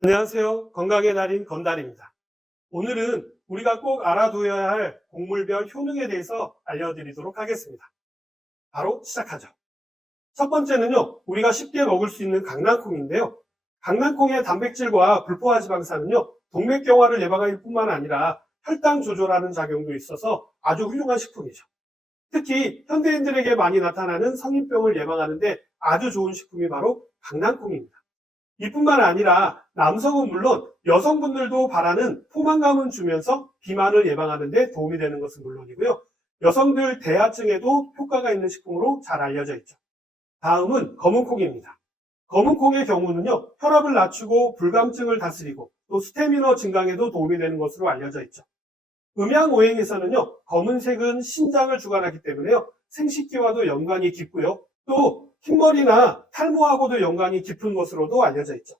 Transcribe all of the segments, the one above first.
안녕하세요. 건강의 달인 건달입니다. 오늘은 우리가 꼭 알아둬야 할 곡물별 효능에 대해서 알려드리도록 하겠습니다. 바로 시작하죠. 첫 번째는요, 우리가 쉽게 먹을 수 있는 강낭콩인데요. 강낭콩의 단백질과 불포화 지방산은요, 동맥경화를 예방할 뿐만 아니라 혈당 조절하는 작용도 있어서 아주 훌륭한 식품이죠. 특히 현대인들에게 많이 나타나는 성인병을 예방하는 데 아주 좋은 식품이 바로 강낭콩입니다. 이뿐만 아니라 남성은 물론 여성분들도 바라는 포만감을 주면서 비만을 예방하는 데 도움이 되는 것은 물론이고요. 여성들 대하증에도 효과가 있는 식품으로 잘 알려져 있죠. 다음은 검은콩입니다. 검은콩의 경우는요, 혈압을 낮추고 불감증을 다스리고 또 스태미너 증강에도 도움이 되는 것으로 알려져 있죠. 음양오행에서는요, 검은색은 신장을 주관하기 때문에요, 생식기와도 연관이 깊고요. 또 흰머리나 탈모하고도 연관이 깊은 것으로도 알려져 있죠.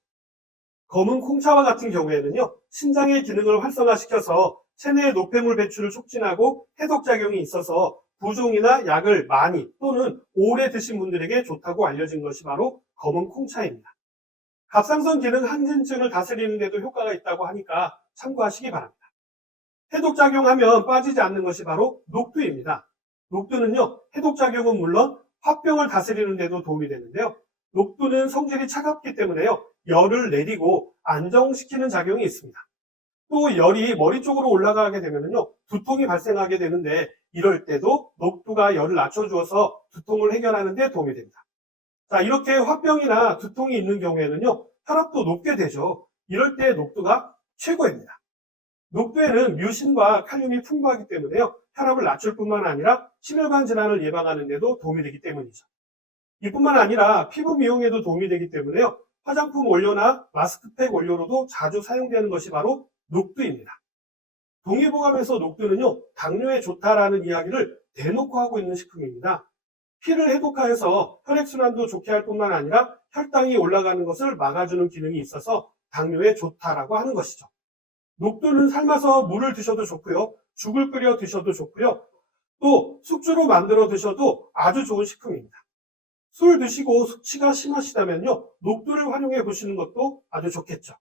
검은 콩차와 같은 경우에는요, 신장의 기능을 활성화시켜서 체내의 노폐물 배출을 촉진하고 해독작용이 있어서 부종이나 약을 많이 또는 오래 드신 분들에게 좋다고 알려진 것이 바로 검은 콩차입니다. 갑상선 기능 항진증을 다스리는 데도 효과가 있다고 하니까 참고하시기 바랍니다. 해독작용하면 빠지지 않는 것이 바로 녹두입니다. 녹두는요, 해독작용은 물론 화병을 다스리는 데도 도움이 되는데요. 녹두는 성질이 차갑기 때문에요, 열을 내리고 안정시키는 작용이 있습니다. 또 열이 머리 쪽으로 올라가게 되면요, 두통이 발생하게 되는데 이럴 때도 녹두가 열을 낮춰주어서 두통을 해결하는 데 도움이 됩니다. 자, 이렇게 화병이나 두통이 있는 경우에는요, 혈압도 높게 되죠. 이럴 때 녹두가 최고입니다. 녹두에는 뮤신과 칼륨이 풍부하기 때문에요, 혈압을 낮출 뿐만 아니라 심혈관 질환을 예방하는 데도 도움이 되기 때문이죠. 이뿐만 아니라 피부 미용에도 도움이 되기 때문에요, 화장품 원료나 마스크팩 원료로도 자주 사용되는 것이 바로 녹두입니다. 동의보감에서 녹두는요, 당뇨에 좋다라는 이야기를 대놓고 하고 있는 식품입니다. 피를 해독하여서 혈액순환도 좋게 할 뿐만 아니라 혈당이 올라가는 것을 막아주는 기능이 있어서 당뇨에 좋다라고 하는 것이죠. 녹두는 삶아서 물을 드셔도 좋고요, 죽을 끓여 드셔도 좋고요, 또 숙주로 만들어 드셔도 아주 좋은 식품입니다. 술 드시고 숙취가 심하시다면요, 녹두를 활용해 보시는 것도 아주 좋겠죠.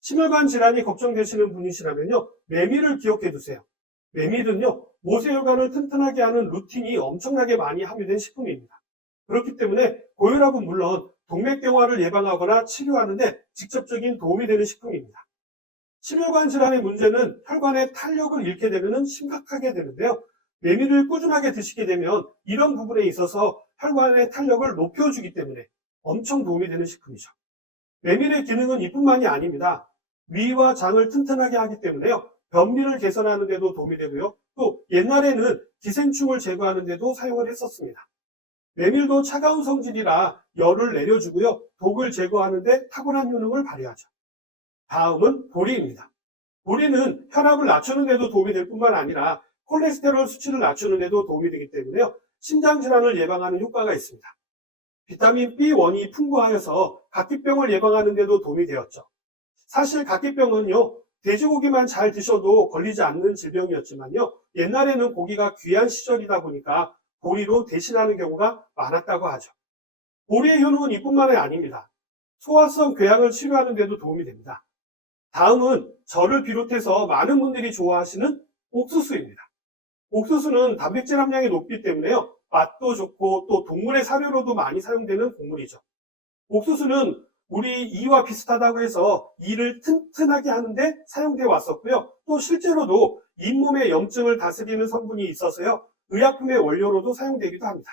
심혈관 질환이 걱정되시는 분이시라면요, 메밀을 기억해 두세요. 메밀은요, 모세혈관을 튼튼하게 하는 루틴이 엄청나게 많이 함유된 식품입니다. 그렇기 때문에 고혈압은 물론 동맥경화를 예방하거나 치료하는 데 직접적인 도움이 되는 식품입니다. 심혈관 질환의 문제는 혈관의 탄력을 잃게 되면 심각하게 되는데요, 메밀을 꾸준하게 드시게 되면 이런 부분에 있어서 혈관의 탄력을 높여주기 때문에 엄청 도움이 되는 식품이죠. 메밀의 기능은 이뿐만이 아닙니다. 위와 장을 튼튼하게 하기 때문에요, 변비를 개선하는 데도 도움이 되고요, 또 옛날에는 기생충을 제거하는 데도 사용을 했었습니다. 메밀도 차가운 성질이라 열을 내려주고요, 독을 제거하는 데 탁월한 효능을 발휘하죠. 다음은 보리입니다. 보리는 혈압을 낮추는 데도 도움이 될 뿐만 아니라 콜레스테롤 수치를 낮추는 데도 도움이 되기 때문에요, 심장질환을 예방하는 효과가 있습니다. 비타민 B1이 풍부하여서 각기병을 예방하는 데도 도움이 되었죠. 사실 각기병은요, 돼지고기만 잘 드셔도 걸리지 않는 질병이었지만요, 옛날에는 고기가 귀한 시절이다 보니까 보리로 대신하는 경우가 많았다고 하죠. 보리의 효능은 이뿐만이 아닙니다. 소화성 궤양을 치료하는 데도 도움이 됩니다. 다음은 저를 비롯해서 많은 분들이 좋아하시는 옥수수입니다. 옥수수는 단백질 함량이 높기 때문에요, 맛도 좋고 또 동물의 사료로도 많이 사용되는 곡물이죠. 옥수수는 우리 이와 비슷하다고 해서 이를 튼튼하게 하는데 사용되어 왔었고요, 또 실제로도 잇몸의 염증을 다스리는 성분이 있어서요, 의약품의 원료로도 사용되기도 합니다.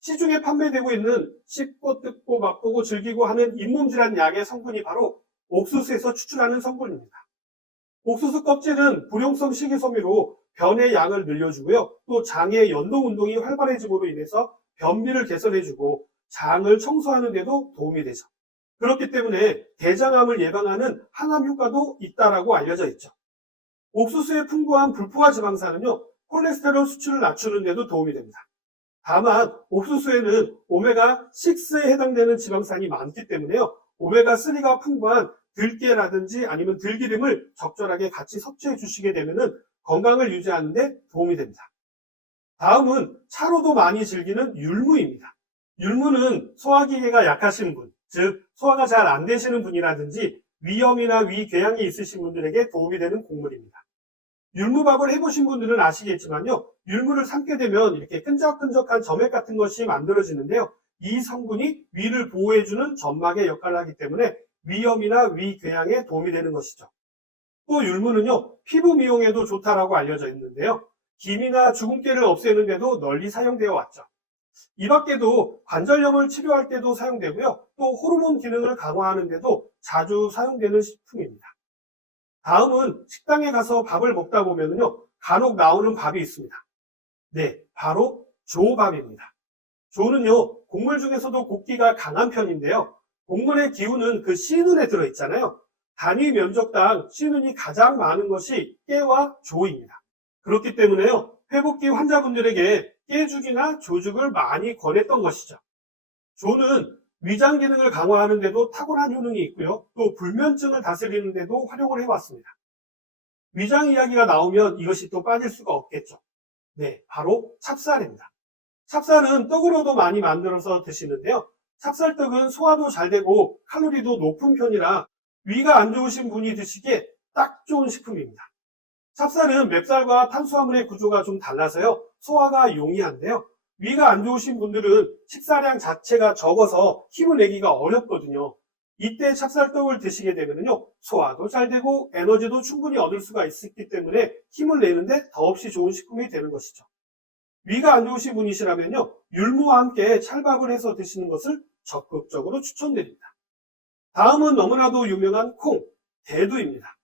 시중에 판매되고 있는 씹고 뜯고 맛보고 즐기고 하는 잇몸 질환 약의 성분이 바로 옥수수에서 추출하는 성분입니다. 옥수수 껍질은 불용성 식이섬유로 변의 양을 늘려주고요, 또 장의 연동 운동이 활발해짐으로 인해서 변비를 개선해주고 장을 청소하는 데도 도움이 되죠. 그렇기 때문에 대장암을 예방하는 항암 효과도 있다라고 알려져 있죠. 옥수수의 풍부한 불포화 지방산은요, 콜레스테롤 수치를 낮추는 데도 도움이 됩니다. 다만 옥수수에는 오메가6에 해당되는 지방산이 많기 때문에요, 오메가3가 풍부한 들깨라든지 아니면 들기름을 적절하게 같이 섭취해 주시게 되면 건강을 유지하는 데 도움이 됩니다. 다음은 차로도 많이 즐기는 율무입니다. 율무는 소화기계가 약하신 분, 즉 소화가 잘 안 되시는 분이라든지 위염이나 위궤양이 있으신 분들에게 도움이 되는 곡물입니다. 율무밥을 해보신 분들은 아시겠지만요. 율무를 삶게 되면 이렇게 끈적끈적한 점액 같은 것이 만들어지는데요. 이 성분이 위를 보호해주는 점막의 역할을 하기 때문에 위염이나 위궤양에 도움이 되는 것이죠. 또 율무는요. 피부 미용에도 좋다라고 알려져 있는데요. 기미나 주근깨를 없애는 데도 널리 사용되어 왔죠. 이 밖에도 관절염을 치료할 때도 사용되고요. 또 호르몬 기능을 강화하는 데도 자주 사용되는 식품입니다. 다음은 식당에 가서 밥을 먹다 보면요. 간혹 나오는 밥이 있습니다. 네, 바로 조밥입니다. 조는요, 곡물 중에서도 곱기가 강한 편인데요. 곡물의 기운은 그 씨눈에 들어있잖아요. 단위 면적당 씨눈이 가장 많은 것이 깨와 조입니다. 그렇기 때문에요, 회복기 환자분들에게 깨죽이나 조죽을 많이 권했던 것이죠. 조는 위장 기능을 강화하는 데도 탁월한 효능이 있고요. 또 불면증을 다스리는 데도 활용을 해왔습니다. 위장 이야기가 나오면 이것이 또 빠질 수가 없겠죠. 네, 바로 찹쌀입니다. 찹쌀은 떡으로도 많이 만들어서 드시는데요. 찹쌀떡은 소화도 잘 되고 칼로리도 높은 편이라 위가 안 좋으신 분이 드시기에 딱 좋은 식품입니다. 찹쌀은 맵쌀과 탄수화물의 구조가 좀 달라서요. 소화가 용이한데요. 위가 안 좋으신 분들은 식사량 자체가 적어서 힘을 내기가 어렵거든요. 이때 찹쌀떡을 드시게 되면요. 소화도 잘 되고 에너지도 충분히 얻을 수가 있기 때문에 힘을 내는데 더없이 좋은 식품이 되는 것이죠. 위가 안 좋으신 분이시라면요. 율무와 함께 찰밥을 해서 드시는 것을 적극적으로 추천드립니다. 다음은 너무나도 유명한 콩, 대두입니다.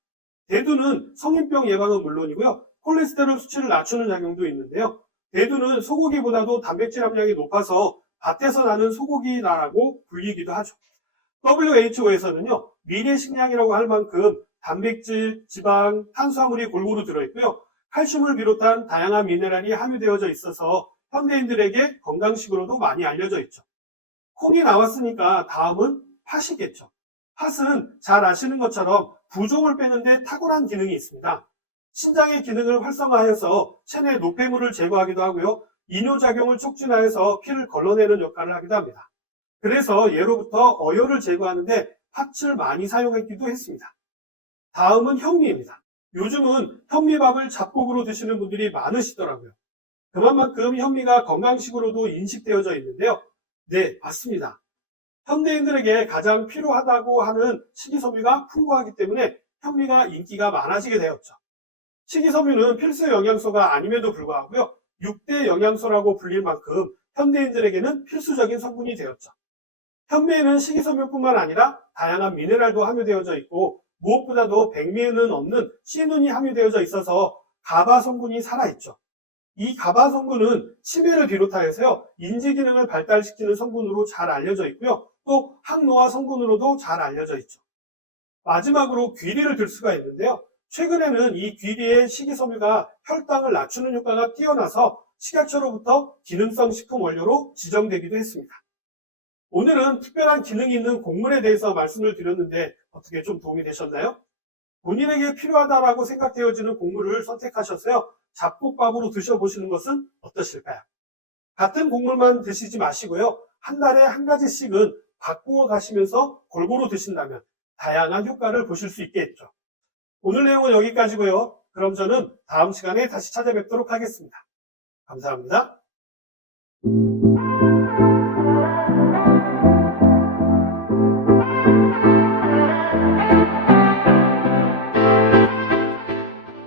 대두는 성인병 예방은 물론이고요. 콜레스테롤 수치를 낮추는 작용도 있는데요. 대두는 소고기보다도 단백질 함량이 높아서 밭에서 나는 소고기라고 불리기도 하죠. WHO에서는요, 미래 식량이라고 할 만큼 단백질, 지방, 탄수화물이 골고루 들어있고요. 칼슘을 비롯한 다양한 미네랄이 함유되어져 있어서 현대인들에게 건강식으로도 많이 알려져 있죠. 콩이 나왔으니까 다음은 팥이겠죠. 팥은 잘 아시는 것처럼 부종을 빼는데 탁월한 기능이 있습니다. 신장의 기능을 활성화해서 체내 노폐물을 제거하기도 하고요. 이뇨작용을 촉진하여서 피를 걸러내는 역할을 하기도 합니다. 그래서 예로부터 어혈을 제거하는데 팥을 많이 사용했기도 했습니다. 다음은 현미입니다. 요즘은 현미밥을 잡곡으로 드시는 분들이 많으시더라고요. 그만큼 현미가 건강식으로도 인식되어져 있는데요. 네, 맞습니다. 현대인들에게 가장 필요하다고 하는 식이섬유가 풍부하기 때문에 현미가 인기가 많아지게 되었죠. 식이섬유는 필수 영양소가 아님에도 불구하고요. 6대 영양소라고 불릴 만큼 현대인들에게는 필수적인 성분이 되었죠. 현미에는 식이섬유뿐만 아니라 다양한 미네랄도 함유되어져 있고 무엇보다도 백미에는 없는 씨눈이 함유되어져 있어서 가바 성분이 살아있죠. 이 가바 성분은 치매를 비롯하여서요, 인지 기능을 발달시키는 성분으로 잘 알려져 있고요. 또 항노화 성분으로도 잘 알려져 있죠. 마지막으로 귀리를 들 수가 있는데요. 최근에는 이 귀리의 식이섬유가 혈당을 낮추는 효과가 뛰어나서 식약처로부터 기능성 식품 원료로 지정되기도 했습니다. 오늘은 특별한 기능이 있는 곡물에 대해서 말씀을 드렸는데 어떻게 좀 도움이 되셨나요? 본인에게 필요하다고 생각되어지는 곡물을 선택하셔서요. 잡곡밥으로 드셔보시는 것은 어떠실까요? 같은 곡물만 드시지 마시고요. 한 달에 한 가지씩은 바꾸어 가시면서 골고루 드신다면 다양한 효과를 보실 수 있겠죠. 오늘 내용은 여기까지고요. 그럼 저는 다음 시간에 다시 찾아뵙도록 하겠습니다. 감사합니다.